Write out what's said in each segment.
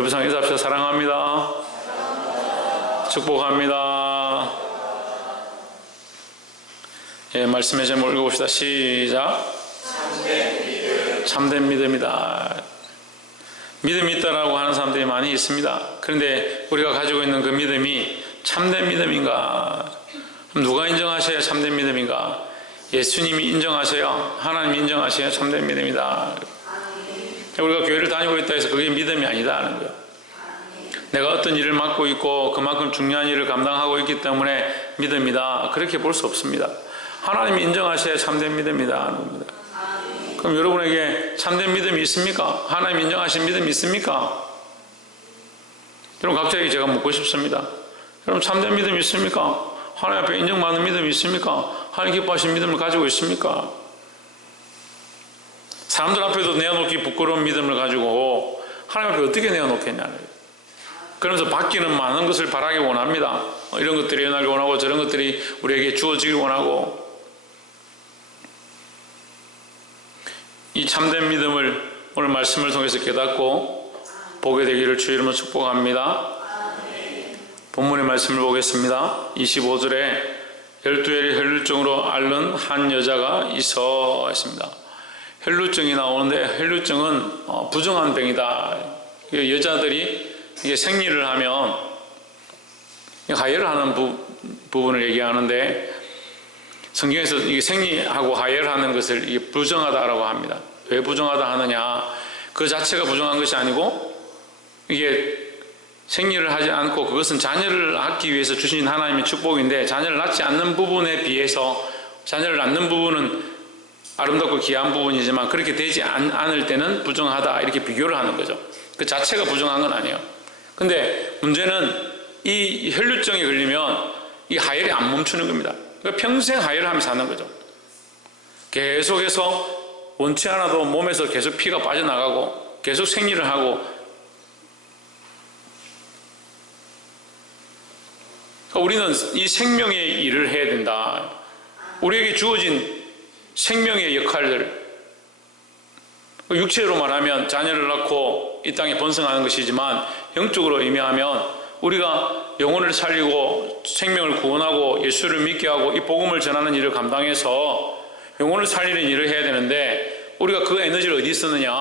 옆에서 인사합시다. 사랑합니다. 축복합니다. 예, 말씀의 제목을 읽어봅시다. 시작. 참된 믿음이다. 믿음이 있다라고 하는 사람들이 많이 있습니다. 그런데 우리가 가지고 있는 그 믿음이 참된 믿음인가? 누가 인정하셔야 참된 믿음인가? 예수님이 인정하셔야, 하나님이 인정하셔야 참된 믿음이다. 우리가 교회를 다니고 있다 해서 그게 믿음이 아니다 하는 거예요. 내가 어떤 일을 맡고 있고 그만큼 중요한 일을 감당하고 있기 때문에 믿음이다, 그렇게 볼 수 없습니다. 하나님이 인정하셔야 참된 믿음이다 하는 겁니다. 그럼 여러분에게 참된 믿음이 있습니까? 하나님 인정하신 믿음이 있습니까? 여러분, 갑자기 제가 묻고 싶습니다. 여러분, 참된 믿음이 있습니까? 하나님 앞에 인정받는 믿음이 있습니까? 하나님 기뻐하신 믿음을 가지고 있습니까? 사람들 앞에도 내어놓기 부끄러운 믿음을 가지고 하나님 앞에 어떻게 내어놓겠냐는 거예요. 그러면서 받기는 많은 것을 바라기 원합니다. 이런 것들이 일어나기 원하고 저런 것들이 우리에게 주어지길 원하고, 이 참된 믿음을 오늘 말씀을 통해서 깨닫고 보게 되기를 주 이름으로 축복합니다. 본문의 말씀을 보겠습니다. 25절에 12해를 혈루증으로 앓는 한 여자가 있어 했습니다. 혈루증이 나오는데 혈루증은 부정한 병이다. 여자들이 이게 생리를 하면 하혈을 하는 부분을 얘기하는데, 성경에서 이게 생리하고 하혈하는 것을 이게 부정하다라고 합니다. 왜 부정하다 하느냐? 그 자체가 부정한 것이 아니고, 이게 생리를 하지 않고 그것은 자녀를 낳기 위해서 주신 하나님의 축복인데, 자녀를 낳지 않는 부분에 비해서 자녀를 낳는 부분은 아름답고 귀한 부분이지만 그렇게 되지 않을 때는 부정하다, 이렇게 비교를 하는 거죠. 그 자체가 부정한 건 아니에요. 근데 문제는 이 혈루증에 걸리면 이 하혈이 안 멈추는 겁니다. 그러니까 평생 하혈을 하면서 사는 거죠. 계속해서 원치 않아도 몸에서 계속 피가 빠져나가고 계속 생리를 하고, 그러니까 우리는 이 생명의 일을 해야 된다. 우리에게 주어진 생명의 역할들, 육체로 말하면 자녀를 낳고 이 땅에 번성하는 것이지만, 영적으로 의미하면 우리가 영혼을 살리고 생명을 구원하고 예수를 믿게 하고 이 복음을 전하는 일을 감당해서 영혼을 살리는 일을 해야 되는데, 우리가 그 에너지를 어디 쓰느냐?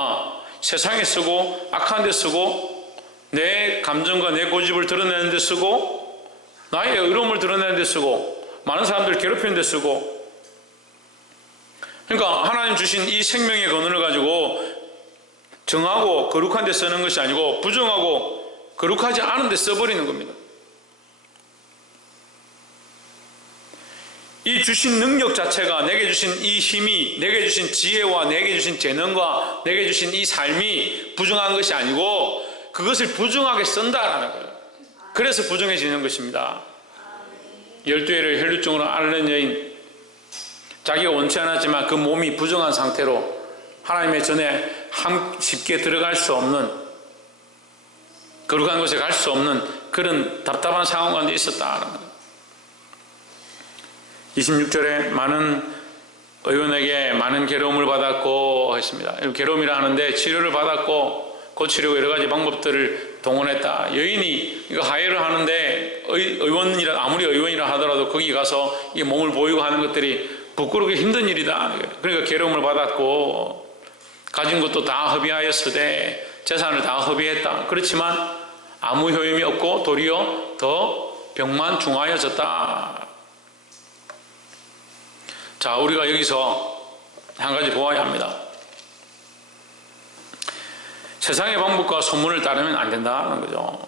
세상에 쓰고, 악한 데 쓰고, 내 감정과 내 고집을 드러내는 데 쓰고, 나의 의로움을 드러내는 데 쓰고, 많은 사람들을 괴롭히는 데 쓰고. 그러니까 하나님 주신 이 생명의 권한을 가지고 정하고 거룩한 데 쓰는 것이 아니고 부정하고 거룩하지 않은 데 써버리는 겁니다. 이 주신 능력 자체가, 내게 주신 이 힘이, 내게 주신 지혜와 내게 주신 재능과 내게 주신 이 삶이 부정한 것이 아니고 그것을 부정하게 쓴다라는 거예요. 그래서 부정해지는 것입니다. 12해를 혈루증으로 앓는 여인, 자기가 원치 않았지만 그 몸이 부정한 상태로 하나님의 전에 쉽게 들어갈 수 없는, 거룩한 곳에 갈 수 없는 그런 답답한 상황 가운데 있었다는 거예요. 26절에 많은 의원에게 많은 괴로움을 받았고 했습니다. 괴로움이라 하는데 치료를 받았고 고치려고 여러 가지 방법들을 동원했다. 여인이 이거 하혈을 하는데 의원이라, 아무리 의원이라 하더라도 거기 가서 이 몸을 보이고 하는 것들이 부끄럽게 힘든 일이다. 그러니까 괴로움을 받았고, 가진 것도 다 허비하였으되 재산을 다 허비했다. 그렇지만 아무 효용이 없고 도리어 더 병만 중하여졌다. 자, 우리가 여기서 한 가지 보아야 합니다. 세상의 방법과 소문을 따르면 안 된다는 거죠.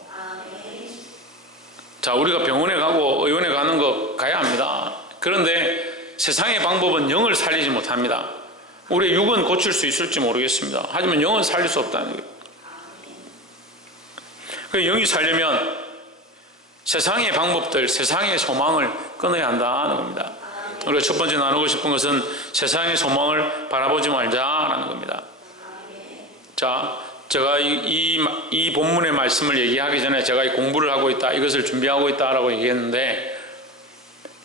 자, 우리가 병원에 가고 의원에 가는 거 가야 합니다. 그런데 세상의 방법은 영을 살리지 못합니다. 우리의 육은 고칠 수 있을지 모르겠습니다. 하지만 영은 살릴 수 없다는 거예요. 그래서 영이 살려면 세상의 방법들, 세상의 소망을 끊어야 한다는 겁니다. 우리가 첫 번째 나누고 싶은 것은 세상의 소망을 바라보지 말자라는 겁니다. 자, 제가 이 본문의 말씀을 얘기하기 전에 제가 이 공부를 하고 있다, 이것을 준비하고 있다라고 얘기했는데,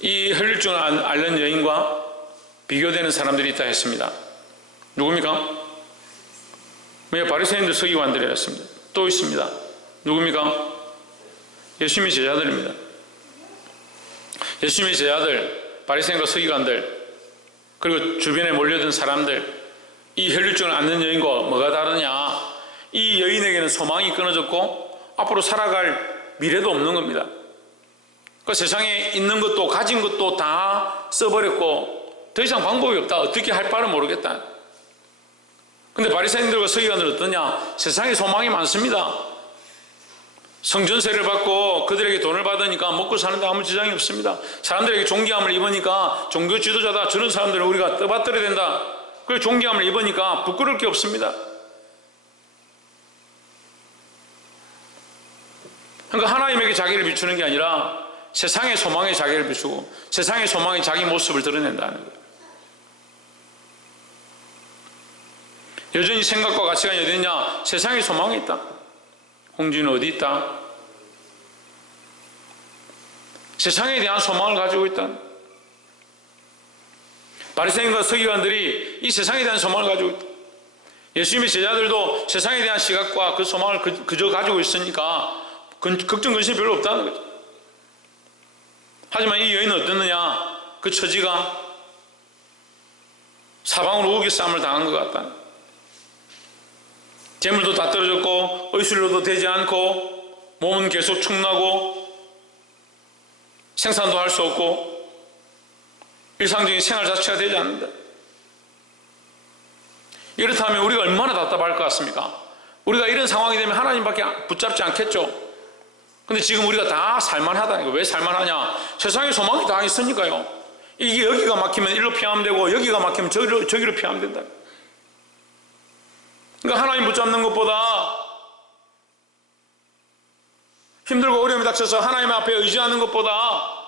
이 혈루증을 앓는 여인과 비교되는 사람들이 있다 했습니다. 누굽니까? 바리새인들 서기관들이었습니다. 또 있습니다. 누굽니까? 예수님의 제자들입니다. 예수님의 제자들, 바리새인과 서기관들, 그리고 주변에 몰려든 사람들, 이 혈류증을 앓는 여인과 뭐가 다르냐? 이 여인에게는 소망이 끊어졌고 앞으로 살아갈 미래도 없는 겁니다. 그 세상에 있는 것도 가진 것도 다 써버렸고 더 이상 방법이 없다. 어떻게 할 바를 모르겠다. 근데 바리새인들과 서기관들은 어떠냐? 세상에 소망이 많습니다. 성전세를 받고 그들에게 돈을 받으니까 먹고 사는데 아무 지장이 없습니다. 사람들에게 존경함을 입으니까 종교 지도자다. 저런 사람들은 우리가 떠받들어야 된다. 그리고 존경함을 입으니까 부끄러울 게 없습니다. 그러니까 하나님에게 자기를 비추는 게 아니라 세상의 소망에 자기를 비추고 세상의 소망에 자기 모습을 드러낸다는 거예요. 여전히 생각과 가치관이 어디 있냐? 세상의 소망이 있다. 홍준은 어디 있다? 세상에 대한 소망을 가지고 있다. 바리새인과 서기관들이 이 세상에 대한 소망을 가지고 있다. 예수님의 제자들도 세상에 대한 시각과 그 소망을 그저 가지고 있으니까 걱정 근심이 별로 없다는 거죠. 하지만 이 여인은 어땠느냐? 그 처지가 사방으로 우겨 싸움을 당한 것 같다. 재물도 다 떨어졌고 의술로도 되지 않고 몸은 계속 축나고 생산도 할 수 없고 일상적인 생활 자체가 되지 않는다. 이렇다면 우리가 얼마나 답답할 것 같습니까? 우리가 이런 상황이 되면 하나님밖에 붙잡지 않겠죠. 근데 지금 우리가 다 살만하다는 거예요. 왜 살만하냐? 세상에 소망이 다 있으니까요. 이게 여기가 막히면 일로 피하면 되고 여기가 막히면 저기로 피하면 된다. 그러니까 하나님 붙잡는 것보다 힘들고 어려움이 닥쳐서 하나님 앞에 의지하는 것보다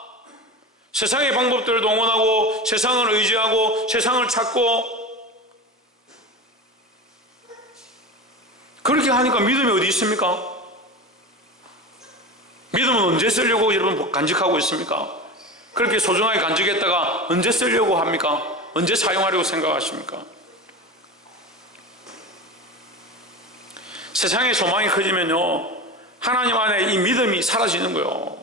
세상의 방법들을 동원하고 세상을 의지하고 세상을 찾고 그렇게 하니까 믿음이 어디 있습니까? 믿음은 언제 쓰려고 여러분 간직하고 있습니까? 그렇게 소중하게 간직했다가 언제 쓰려고 합니까? 언제 사용하려고 생각하십니까? 세상의 소망이 커지면요 하나님 안에 이 믿음이 사라지는 거예요.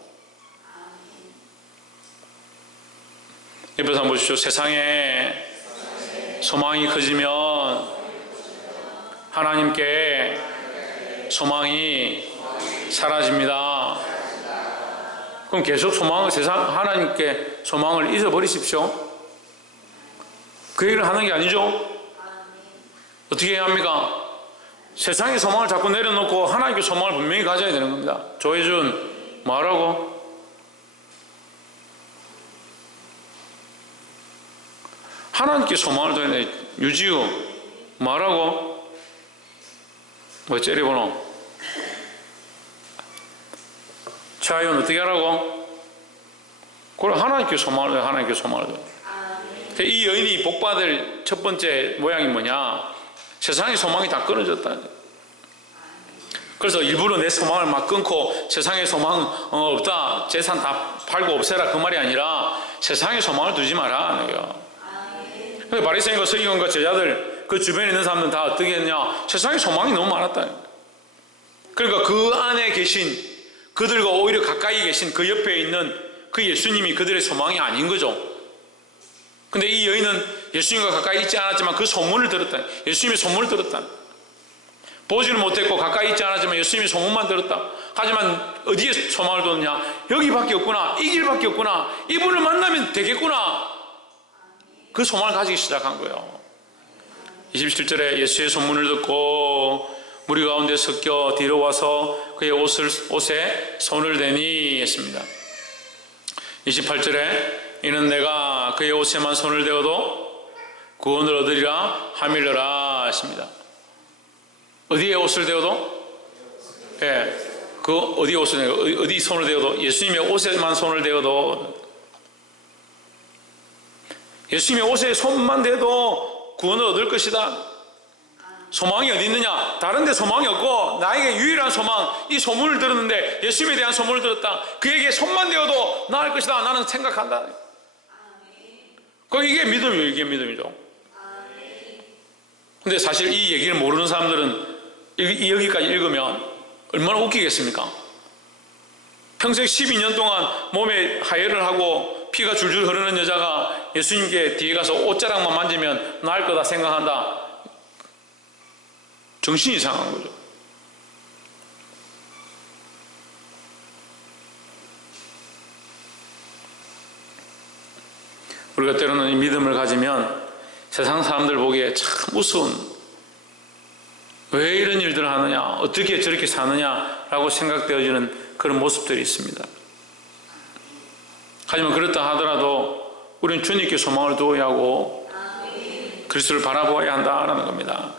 옆에서 한번 보십시오. 세상에 소망이 커지면 하나님께 소망이 사라집니다. 그럼 계속 하나님께 소망을 잊어버리십시오. 그 얘기를 하는 게 아니죠. 어떻게 해야 합니까? 세상의 소망을 자꾸 내려놓고 하나님께 소망을 분명히 가져야 되는 겁니다. 조혜준 뭐하라고? 하나님께 소망을 둬야 돼. 유지우 뭐하라고? 뭐 째려보노? 차이원 어떻게 하라고? 그걸 하나님께 소망을 둬. 하나님께 소망을 둬. 이 여인이 복받을 첫 번째 모양이 뭐냐? 세상의 소망이 다 끊어졌다. 그래서 일부러 내 소망을 막 끊고 세상의 소망 없다. 재산 다 팔고 없애라. 그 말이 아니라 세상의 소망을 두지 마라. 그래서 바리새인과 서기관과 제자들 그 주변에 있는 사람들은 다 어떻게 했냐? 세상의 소망이 너무 많았다. 그러니까 그 안에 계신 그들과 오히려 가까이 계신 그 옆에 있는 그 예수님이 그들의 소망이 아닌 거죠. 근데 이 여인은 예수님과 가까이 있지 않았지만 그 소문을 들었다. 예수님의 소문을 들었다. 보지는 못했고 가까이 있지 않았지만 예수님의 소문만 들었다. 하지만 어디에 소망을 뒀느냐? 여기밖에 없구나. 이 길밖에 없구나. 이분을 만나면 되겠구나. 그 소망을 가지기 시작한 거예요. 27절에 예수의 소문을 듣고 무리 가운데 섞여 뒤로 와서 그의 옷에 손을 대니 했습니다. 28절에 이는 내가 그의 옷에만 손을 대어도 구원을 얻으리라 하밀러라 했습니다. 어디에 옷을 대어도? 예, 그 어디에 옷을 대어도? 어디 손을 대어도? 예수님의 옷에만 손을 대어도 예수님의 옷에 손만 대도 구원을 얻을 것이다. 소망이 어디 있느냐? 다른 데 소망이 없고 나에게 유일한 소망, 이 소문을 들었는데 예수님에 대한 소문을 들었다. 그에게 손만 대어도 나을 것이다. 나는 생각한다. 이게 믿음이에요. 이게 믿음이죠. 근데 사실 이 얘기를 모르는 사람들은 여기까지 읽으면 얼마나 웃기겠습니까? 평생 12년 동안 몸에 하혈을 하고 피가 줄줄 흐르는 여자가 예수님께 뒤에 가서 옷자락만 만지면 나을 거다 생각한다. 정신이 이상한 거죠. 우리가 때로는 이 믿음을 가지면 세상 사람들 보기에 참 우스운, 왜 이런 일들을 하느냐, 어떻게 저렇게 사느냐라고 생각되어지는 그런 모습들이 있습니다. 하지만 그렇다 하더라도 우리는 주님께 소망을 두어야 하고 그리스도를 바라보아야 한다라는 겁니다.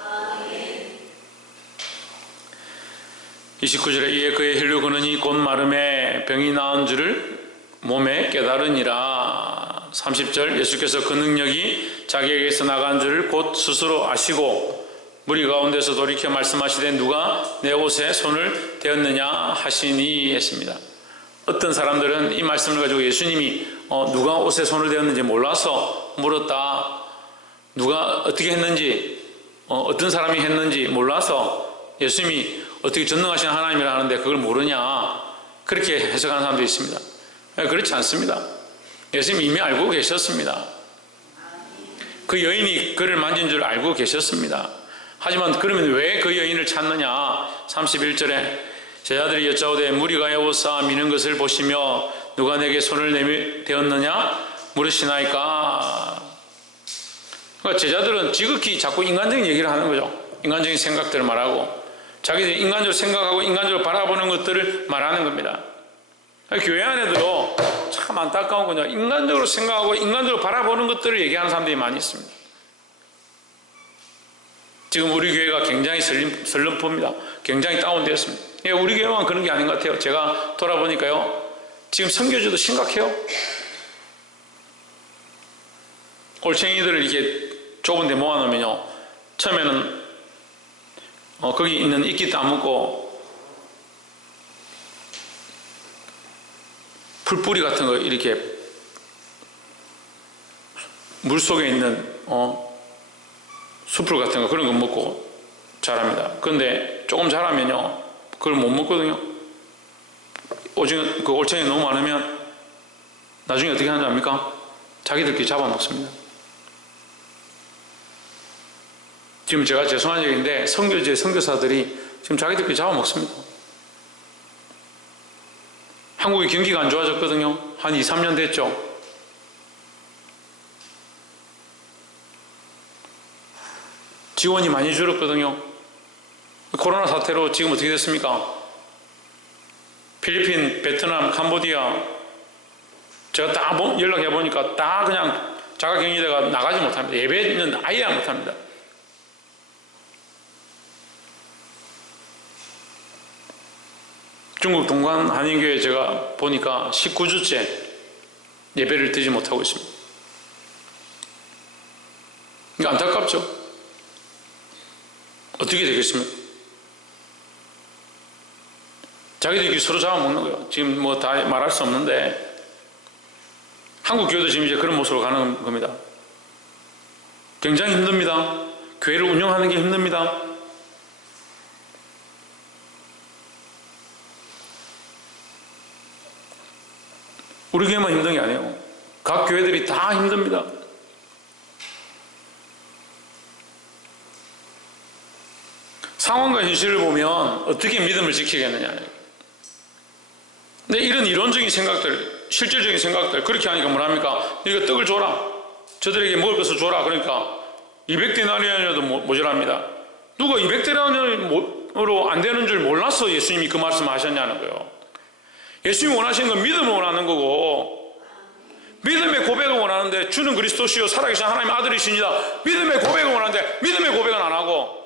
29절에 이에 그의 혈류 근원이 곧 마름에 병이 나은 줄을 몸에 깨달으니라. 30절 예수께서 그 능력이 자기에게서 나간 줄을 곧 스스로 아시고 무리 가운데서 돌이켜 말씀하시되 누가 내 옷에 손을 대었느냐 하시니 했습니다. 어떤 사람들은 이 말씀을 가지고 예수님이 누가 옷에 손을 대었는지 몰라서 물었다. 누가 어떻게 했는지 어떤 사람이 했는지 몰라서 예수님이 어떻게 전능하신 하나님이라 하는데 그걸 모르냐, 그렇게 해석하는 사람도 있습니다. 그렇지 않습니다. 예수님이 이미 알고 계셨습니다. 그 여인이 그를 만진 줄 알고 계셨습니다. 하지만 그러면 왜 그 여인을 찾느냐. 31절에 제자들이 여짜오되 무리가 에워싸 미는 것을 보시며 누가 내게 손을 대었느냐 물으시나이까. 그러니까 제자들은 지극히 자꾸 인간적인 얘기를 하는 거죠. 인간적인 생각들을 말하고 자기들이 인간적으로 생각하고 인간적으로 바라보는 것들을 말하는 겁니다. 교회 안에도 참 안타까운 건요, 인간적으로 생각하고 인간적으로 바라보는 것들을 얘기하는 사람들이 많이 있습니다. 지금 우리 교회가 굉장히 설렁포입니다. 굉장히 다운되었습니다. 우리 교회만 그런 게 아닌 것 같아요. 제가 돌아보니까요, 지금 선교지도 심각해요. 올챙이들을 이렇게 좁은 데 모아놓으면요, 처음에는 거기 있는 이끼 따먹고 풀뿌리 같은 거 이렇게 물 속에 있는 숯불 같은 거 그런 거 먹고 자랍니다. 그런데 조금 자라면요 그걸 못 먹거든요. 오징어 그 올챙이 너무 많으면 나중에 어떻게 하는지 압니까? 자기들끼리 잡아먹습니다. 지금 제가 죄송한 얘기인데 선교지의 선교사들이 지금 자기들끼리 잡아먹습니다. 한국의 경기가 안 좋아졌거든요. 한 2, 3년 됐죠. 지원이 많이 줄었거든요. 코로나 사태로 지금 어떻게 됐습니까? 필리핀, 베트남, 캄보디아 제가 다 연락해 보니까 다 그냥 자가격리자가 나가지 못합니다. 예배는 아예 안 못합니다. 중국 동관 한인교회 제가 보니까 19주째 예배를 드리지 못하고 있습니다. 이거 안타깝죠? 어떻게 되겠습니까? 자기들끼리 서로 잡아먹는 거예요. 지금 뭐 다 말할 수 없는데 한국 교회도 지금 이제 그런 모습으로 가는 겁니다. 굉장히 힘듭니다. 교회를 운영하는 게 힘듭니다. 우리 교회만 힘든 게 아니에요. 각 교회들이 다 힘듭니다. 상황과 현실을 보면 어떻게 믿음을 지키겠느냐. 근데 이런 이론적인 생각들, 실질적인 생각들 그렇게 하니까 뭐랍니까? 네가 떡을 줘라. 저들에게 먹을 것을 줘라. 그러니까 200데나리온이라도 모자랍니다. 누가 200데나리온으로 안 되는 줄 몰라서 예수님이 그 말씀을 하셨냐는 거예요. 예수님이 원하시는 건 믿음을 원하는 거고, 믿음의 고백을 원하는데 주는 그리스도시요 살아계신 하나님의 아들이시니다. 믿음의 고백을 원하는데 믿음의 고백은 안 하고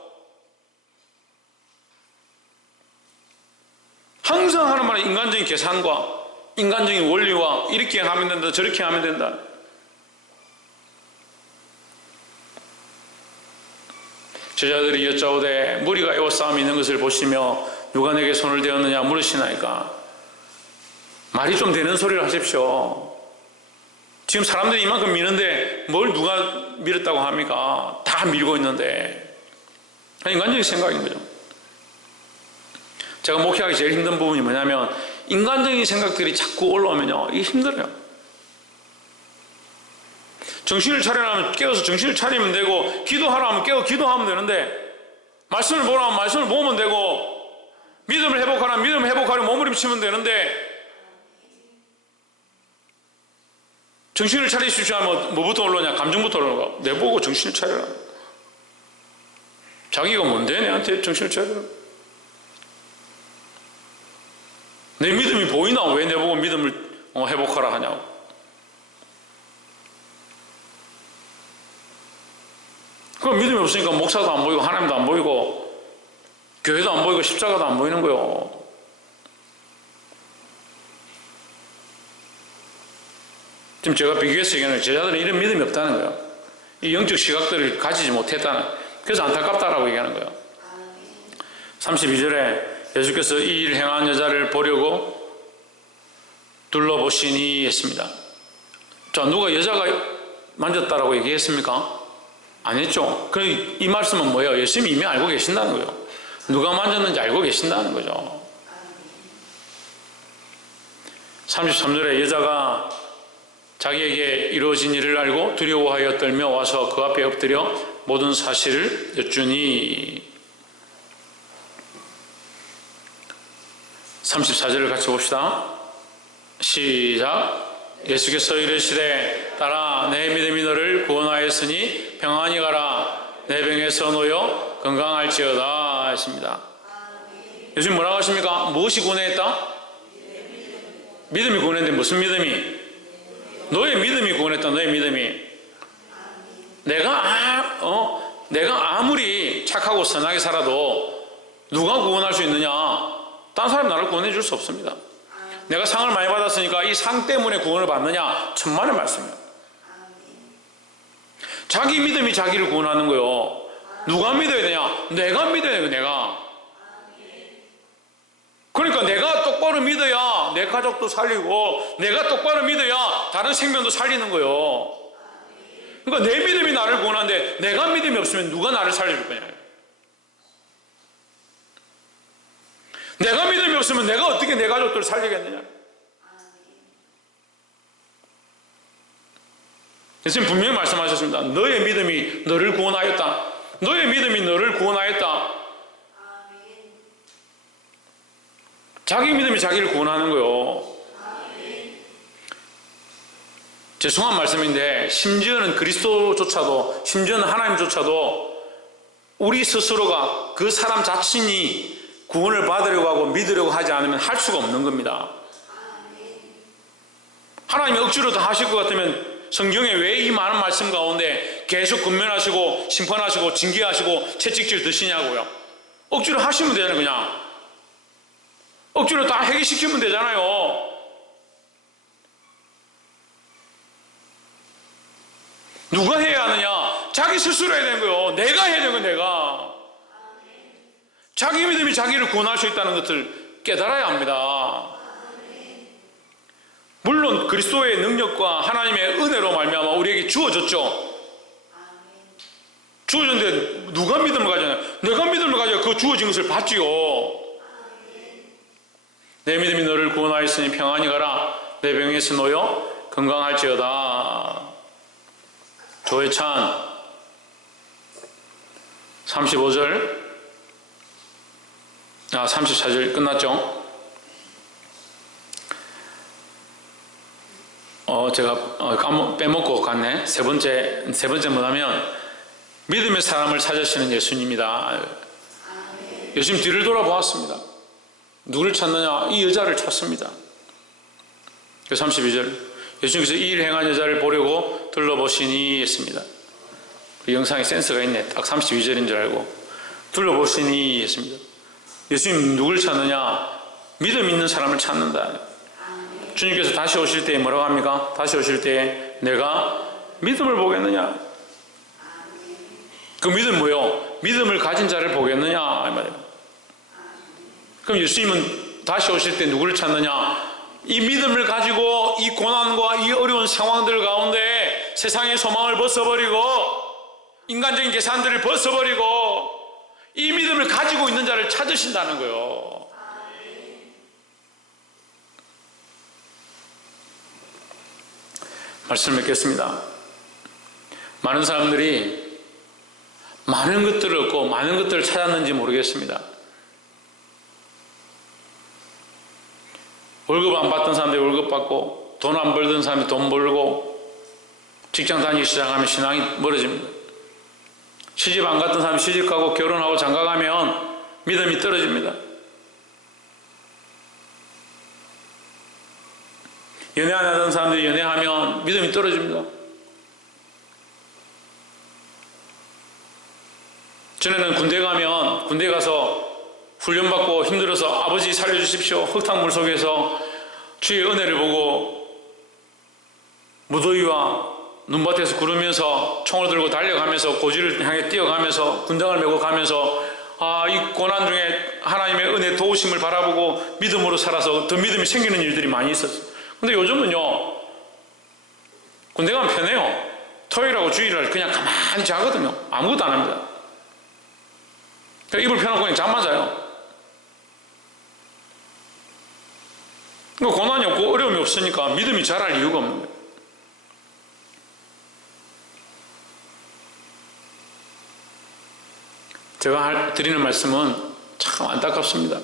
항상 하는 말은 인간적인 계산과 인간적인 원리와 이렇게 하면 된다 저렇게 하면 된다. 제자들이 여짜오되 무리가 애워싸움이 있는 것을 보시며 누가 내게 손을 대었느냐 물으시나이까. 말이 좀 되는 소리를 하십시오. 지금 사람들이 이만큼 미는데 뭘 누가 밀었다고 합니까? 다 밀고 있는데. 인간적인 생각인 거죠. 제가 목회하기 제일 힘든 부분이 뭐냐면 인간적인 생각들이 자꾸 올라오면요, 이게 힘들어요. 정신을 차리라면 깨워서 정신을 차리면 되고, 기도하라 하면 깨워 기도하면 되는데, 말씀을 보라 하면 말씀을 보면 되고, 믿음을 회복하라면 믿음을 회복하려 몸부림치면 되는데, 정신을 차리십시오 하면 뭐부터 올라오냐? 감정부터 올라오고, 내보고 정신을 차리라. 자기가 뭔데 내한테 정신을 차리라. 내 믿음이 보이나? 왜 내보고 믿음을 회복하라 하냐고. 그럼 믿음이 없으니까 목사도 안 보이고 하나님도 안 보이고 교회도 안 보이고 십자가도 안 보이는 거예요. 지금 제가 비교해서 얘기하는 제자들은 이런 믿음이 없다는 거예요. 이 영적 시각들을 가지지 못했다는, 그래서 안타깝다라고 얘기하는 거예요. 32절에 예수께서 이 일 행한 여자를 보려고 둘러보시니 했습니다. 자, 누가 여자가 만졌다라고 얘기했습니까? 안 했죠. 이 말씀은 뭐예요? 예수님이 이미 알고 계신다는 거예요. 누가 만졌는지 알고 계신다는 거죠. 33절에 여자가 자기에게 이루어진 일을 알고 두려워하여 떨며 와서 그 앞에 엎드려 모든 사실을 여쭈니. 34절을 같이 봅시다. 시작. 예수께서 이르시되 딸아, 내 믿음이 너를 구원하였으니 평안히 가라. 내 병에서 놓여 건강할지어다 하십니다. 예수님 뭐라고 하십니까? 무엇이 구원했다? 믿음이 구원했는데 무슨 믿음이? 너의 믿음이 구원했다. 너의 믿음이. 내가 아무리 착하고 선하게 살아도 누가 구원할 수 있느냐? 딴 사람 나를 구원해 줄 수 없습니다. 내가 상을 많이 받았으니까 이 상 때문에 구원을 받느냐? 천만의 말씀이에요. 자기 믿음이 자기를 구원하는 거예요. 누가 믿어야 되냐? 내가 믿어야 돼요. 내가. 그러니까 내가 똑바로 믿어야 내 가족도 살리고, 내가 똑바로 믿어야 다른 생명도 살리는 거예요. 그러니까 내 믿음이 나를 구원하는데 내가 믿음이 없으면 누가 나를 살려줄 거냐? 내가 믿음이 없으면 내가 어떻게 내 가족들을 살리겠느냐? 예수님 분명히 말씀하셨습니다. 너의 믿음이 너를 구원하였다. 너의 믿음이 너를 구원하였다. 자기 믿음이 자기를 구원하는 거예요. 죄송한 말씀인데, 심지어는 그리스도조차도, 심지어는 하나님조차도 우리 스스로가 그 사람 자신이 구원을 받으려고 하고 믿으려고 하지 않으면 할 수가 없는 겁니다. 하나님이 억지로 다 하실 것 같으면 성경에 왜 이 많은 말씀 가운데 계속 권면하시고 심판하시고 징계하시고 채찍질 드시냐고요. 억지로 하시면 되잖아요. 그냥 억지로 다 해결시키면 되잖아요. 누가 해야 하느냐? 자기 스스로 해야 되는 거예요. 내가 해야 되는 거예요. 내가. 자기 믿음이 자기를 구원할 수 있다는 것을 깨달아야 합니다. 물론 그리스도의 능력과 하나님의 은혜로 말미암아 우리에게 주어졌죠. 주어졌는데 누가 믿음을 가지냐? 내가 믿음을 가져야 그 주어진 것을 받지요. 내 믿음이 너를 구원하였으니 평안히 가라. 내 병에서 놓여 건강할지어다. 조회찬 35절 34절 끝났죠? 제가 빼먹고 갔네. 세 번째 뭐냐면 믿음의 사람을 찾으시는 예수님이다. 예수님 뒤를 돌아보았습니다. 누구를 찾느냐? 이 여자를 찾습니다. 32절 예수님께서 이 일 행한 여자를 보려고 둘러보시니 했습니다. 그 영상에 센스가 있네. 딱 32절인 줄 알고 둘러보시니 했습니다. 예수님 누굴 찾느냐? 믿음 있는 사람을 찾는다. 주님께서 다시 오실 때 뭐라고 합니까? 다시 오실 때 내가 믿음을 보겠느냐? 그 믿음 뭐요? 믿음을 가진 자를 보겠느냐? 이 말이에요. 그럼 예수님은 다시 오실 때 누구를 찾느냐? 이 믿음을 가지고 이 고난과 이 어려운 상황들 가운데 세상의 소망을 벗어버리고 인간적인 계산들을 벗어버리고 이 믿음을 가지고 있는 자를 찾으신다는 거예요. 말씀을 맺겠습니다. 많은 사람들이 많은 것들을 얻고 많은 것들을 찾았는지 모르겠습니다. 월급 안 받던 사람들이 월급 받고, 돈 안 벌던 사람이 돈 벌고, 직장 다니기 시작하면 신앙이 멀어집니다. 시집 안 갔던 사람이 시집 가고 결혼하고 장가 가면 믿음이 떨어집니다. 연애 안 하던 사람들이 연애하면 믿음이 떨어집니다. 전에는 군대 가서 훈련받고 힘들어서 아버지 살려주십시오. 흙탕물 속에서 주의 은혜를 보고 무더위와 눈밭에서 구르면서 총을 들고 달려가면서 고지를 향해 뛰어가면서 군장을 메고 가면서 이 고난 중에 하나님의 은혜 도우심을 바라보고 믿음으로 살아서 더 믿음이 생기는 일들이 많이 있었어요. 근데 요즘은요, 군대 가면 편해요. 토요일하고 주일을 그냥 가만히 자거든요. 아무것도 안 합니다. 이불 펴놓고 그냥 잠만 자요. 고난이 없고 어려움이 없으니까 믿음이 자랄 이유가 없는 거예요. 제가 드리는 말씀은 참 안타깝습니다.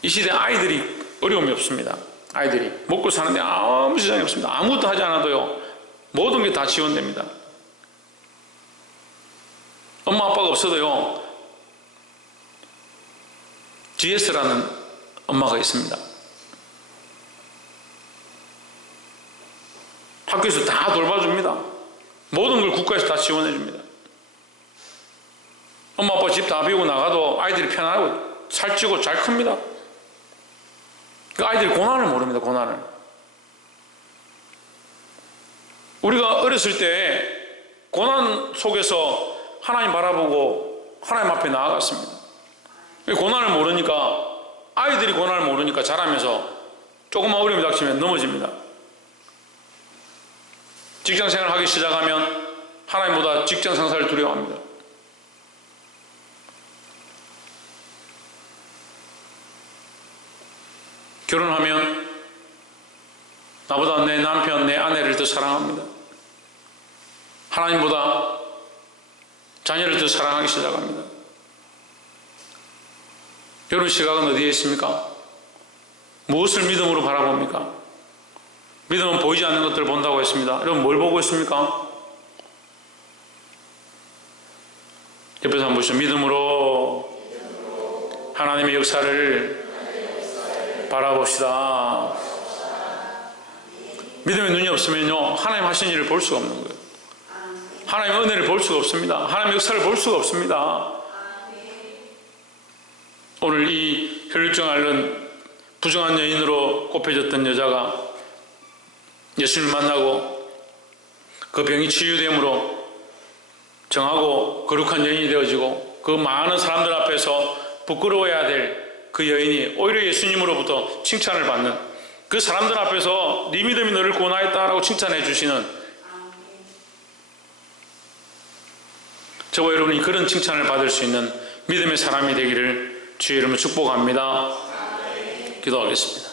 이 시대 아이들이 어려움이 없습니다. 아이들이 먹고 사는데 아무 지장이 없습니다. 아무것도 하지 않아도요, 모든 게 다 지원됩니다. 엄마 아빠가 없어도요, GS라는 엄마가 있습니다. 학교에서 다 돌봐줍니다. 모든 걸 국가에서 다 지원해줍니다. 엄마 아빠 집 다 비우고 나가도 아이들이 편안하고 살찌고 잘 큽니다. 그 아이들이 고난을 모릅니다. 고난을. 우리가 어렸을 때 고난 속에서 하나님 바라보고 하나님 앞에 나아갔습니다. 고난을 모르니까, 아이들이 고난을 모르니까 자라면서 조금만 어려움이 닥치면 넘어집니다. 직장생활을 하기 시작하면 하나님보다 직장 상사를 두려워합니다. 결혼하면 나보다 내 남편, 내 아내를 더 사랑합니다. 하나님보다 자녀를 더 사랑하기 시작합니다. 여러분 시각은 어디에 있습니까? 무엇을 믿음으로 바라봅니까? 믿음은 보이지 않는 것들을 본다고 했습니다. 여러분 뭘 보고 있습니까? 옆에서 한번 보시죠. 믿음으로 하나님의 역사를 바라봅시다. 믿음의 눈이 없으면요, 하나님 하신 일을 볼 수가 없는 거예요. 하나님의 은혜를 볼 수가 없습니다. 하나님의 역사를 볼 수가 없습니다. 오늘 이 혈류증 앓는 부정한 여인으로 꼽혀졌던 여자가 예수님을 만나고 그 병이 치유됨으로 정하고 거룩한 여인이 되어지고, 그 많은 사람들 앞에서 부끄러워야 될 그 여인이 오히려 예수님으로부터 칭찬을 받는, 그 사람들 앞에서 네 믿음이 너를 구원하였다라고 칭찬해 주시는, 저와 여러분이 그런 칭찬을 받을 수 있는 믿음의 사람이 되기를 주의 이름으로 축복합니다. 기도하겠습니다.